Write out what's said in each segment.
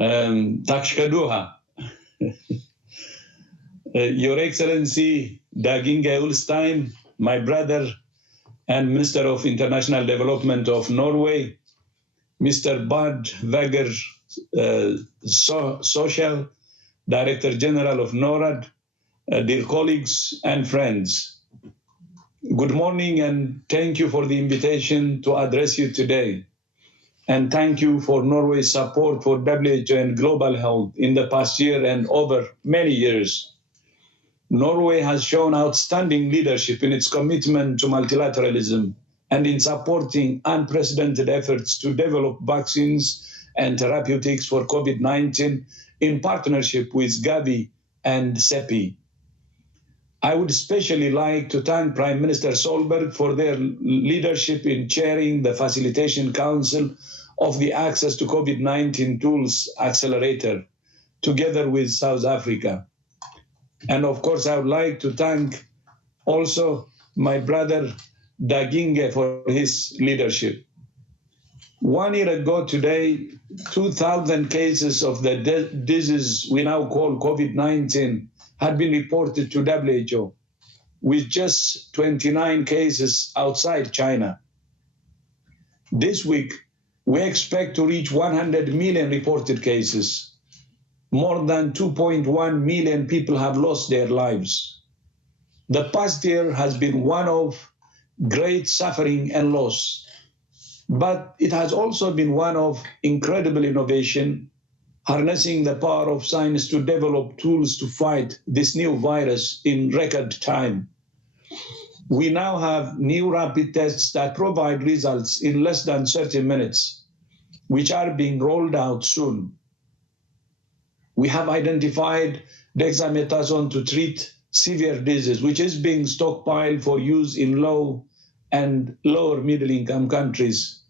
Takshkaduha. Your Excellency Daging Ulstein, my brother and Minister of International Development of Norway, Mr. Bad Wager, Social Director General of Norad, dear colleagues and friends. Good morning and thank you for the invitation to address you today. And thank you for Norway's support for WHO and global health in the past year and over many years. Norway has shown outstanding leadership in its commitment to multilateralism and in supporting unprecedented efforts to develop vaccines and therapeutics for COVID-19 in partnership with Gavi and CEPI. I would especially like to thank Prime Minister Solberg for their leadership in chairing the Facilitation Council of the Access to COVID-19 Tools Accelerator, together with South Africa. And of course, I would like to thank also my brother Daginge for his leadership. 1 year ago today, 2,000 cases of the disease we now call COVID-19 had been reported to WHO, with just 29 cases outside China. This week, we expect to reach 100 million reported cases. More than 2.1 million people have lost their lives. The past year has been one of great suffering and loss, but it has also been one of incredible innovation, harnessing the power of science to develop tools to fight this new virus in record time. We now have new rapid tests that provide results in less than 30 minutes, which are being rolled out soon. We have identified dexamethasone to treat severe disease, which is being stockpiled for use in low and lower middle income countries.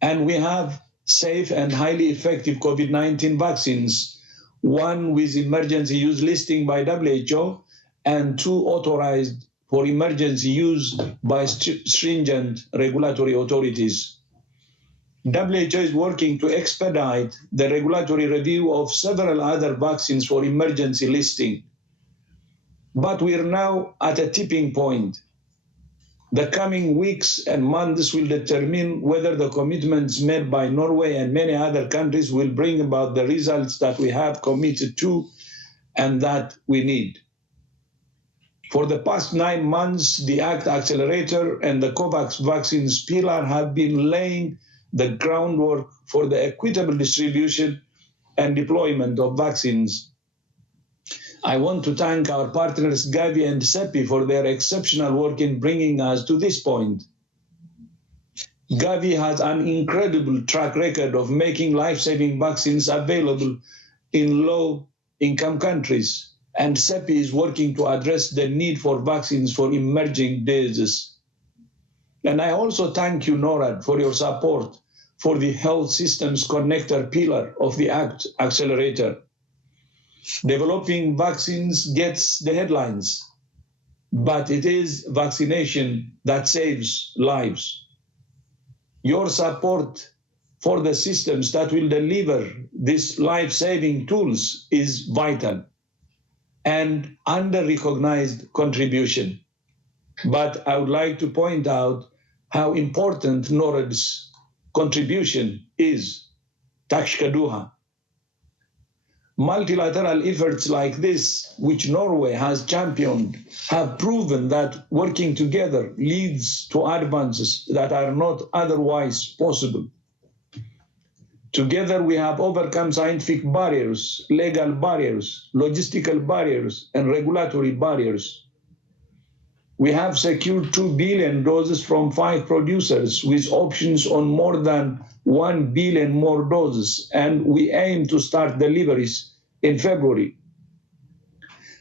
And we have safe and highly effective COVID-19 vaccines, one with emergency use listing by WHO and two authorized for emergency use by stringent regulatory authorities. WHO is working to expedite the regulatory review of several other vaccines for emergency listing. But we are now at a tipping point. The coming weeks and months will determine whether the commitments made by Norway and many other countries will bring about the results that we have committed to and that we need. For the past 9 months, the ACT Accelerator and the COVAX vaccines pillar have been laying the groundwork for the equitable distribution and deployment of vaccines. I want to thank our partners Gavi and CEPI for their exceptional work in bringing us to this point. Gavi has an incredible track record of making life-saving vaccines available in low-income countries, and CEPI is working to address the need for vaccines for emerging diseases. And I also thank you, Norad, for your support for the health systems connector pillar of the ACT Accelerator. Developing vaccines gets the headlines, but it is vaccination that saves lives. Your support for the systems that will deliver these life-saving tools is vital and under-recognized contribution. But I would like to point out how important Norad's contribution is. Takshkaduha. Multilateral efforts like this, which Norway has championed, have proven that working together leads to advances that are not otherwise possible. Together, we have overcome scientific barriers, legal barriers, logistical barriers, and regulatory barriers. We have secured 2 billion doses from 5 producers with options on more than 1 billion more doses, and we aim to start deliveries in February.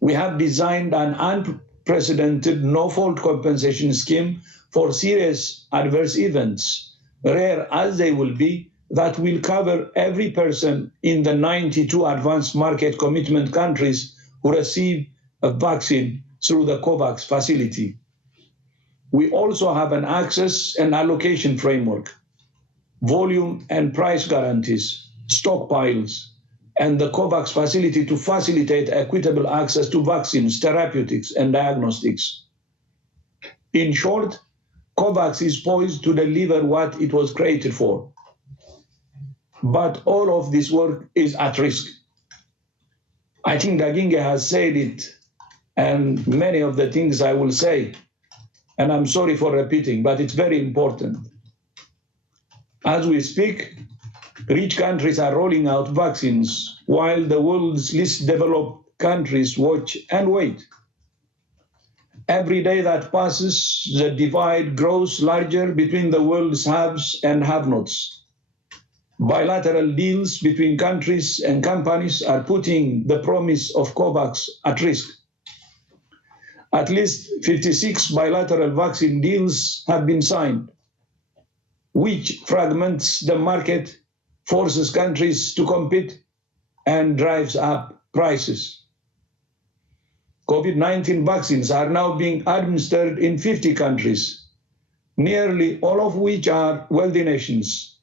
We have designed an unprecedented no-fault compensation scheme for serious adverse events, rare as they will be, that will cover every person in the 92 advanced market commitment countries who receive a vaccine through the COVAX facility. We also have an access and allocation framework, volume and price guarantees, stockpiles, and the COVAX facility to facilitate equitable access to vaccines, therapeutics, and diagnostics. In short, COVAX is poised to deliver what it was created for. But all of this work is at risk. I think Daginge has said it, and many of the things I will say, and I'm sorry for repeating, but it's very important. As we speak, rich countries are rolling out vaccines while the world's least developed countries watch and wait. Every day that passes, the divide grows larger between the world's haves and have-nots. Bilateral deals between countries and companies are putting the promise of COVAX at risk. At least 56 bilateral vaccine deals have been signed, which fragments the market, forces countries to compete, and drives up prices. COVID-19 vaccines are now being administered in 50 countries, nearly all of which are wealthy nations.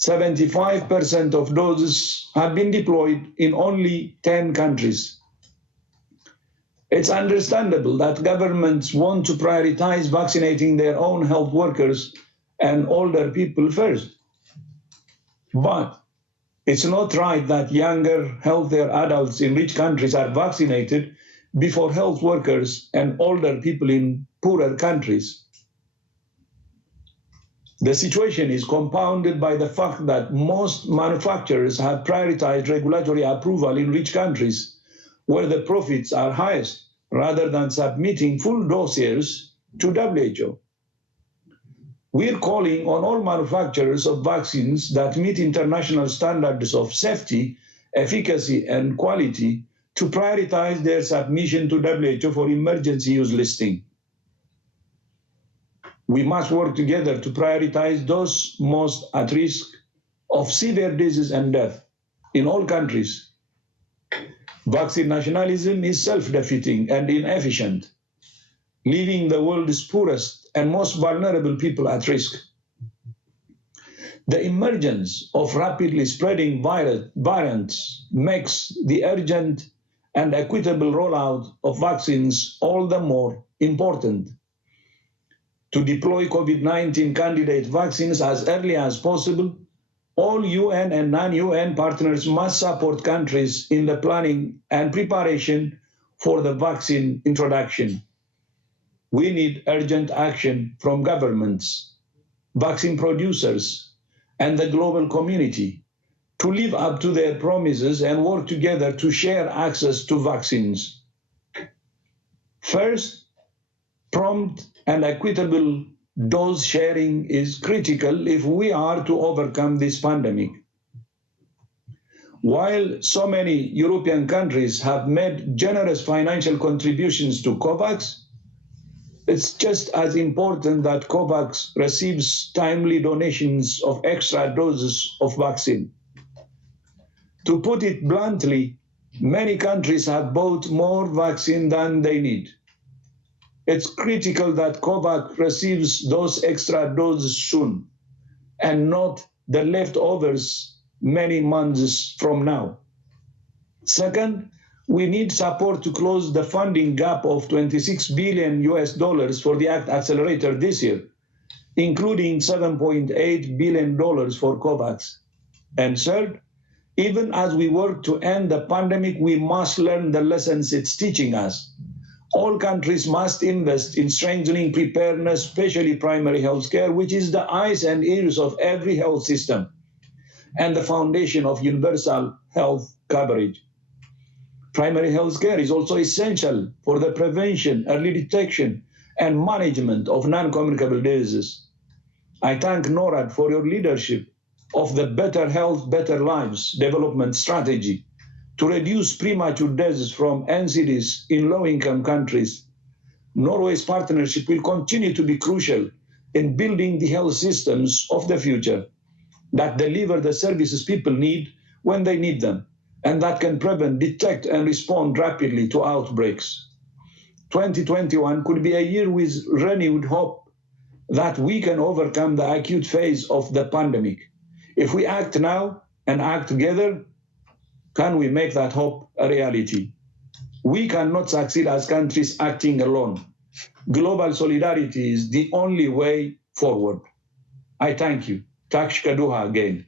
75% of doses have been deployed in only 10 countries. It's understandable that governments want to prioritize vaccinating their own health workers and older people first. But it's not right that younger, healthier adults in rich countries are vaccinated before health workers and older people in poorer countries. The situation is compounded by the fact that most manufacturers have prioritized regulatory approval in rich countries where the profits are highest, rather than submitting full dossiers to WHO. We're calling on all manufacturers of vaccines that meet international standards of safety, efficacy, and quality to prioritize their submission to WHO for emergency use listing. We must work together to prioritize those most at risk of severe disease and death in all countries. Vaccine nationalism is self-defeating and inefficient, leaving the world's poorest and most vulnerable people at risk. The emergence of rapidly spreading variants makes the urgent and equitable rollout of vaccines all the more important. To deploy COVID-19 candidate vaccines as early as possible, all UN and non-UN partners must support countries in the planning and preparation for the vaccine introduction. We need urgent action from governments, vaccine producers, and the global community to live up to their promises and work together to share access to vaccines. First, prompt and equitable dose sharing is critical if we are to overcome this pandemic. While so many European countries have made generous financial contributions to COVAX, it's just as important that COVAX receives timely donations of extra doses of vaccine. To put it bluntly, many countries have bought more vaccine than they need. It's critical that COVAX receives those extra doses soon, and not the leftovers many months from now. Second, we need support to close the funding gap of $26 billion for the ACT Accelerator this year, including $7.8 billion for COVAX. And third, even as we work to end the pandemic, we must learn the lessons it's teaching us. All countries must invest in strengthening preparedness, especially primary health care, which is the eyes and ears of every health system and the foundation of universal health coverage. Primary health care is also essential for the prevention, early detection, and management of non-communicable diseases. I thank Norad for your leadership of the Better Health, Better Lives development strategy to reduce premature deaths from NCDs in low-income countries. Norway's partnership will continue to be crucial in building the health systems of the future that deliver the services people need when they need them, and that can prevent, detect, and respond rapidly to outbreaks. 2021 could be a year with renewed hope that we can overcome the acute phase of the pandemic. If we act now, and act together, can we make that hope a reality? We cannot succeed as countries acting alone. Global solidarity is the only way forward. I thank you. Tak shkaduha again.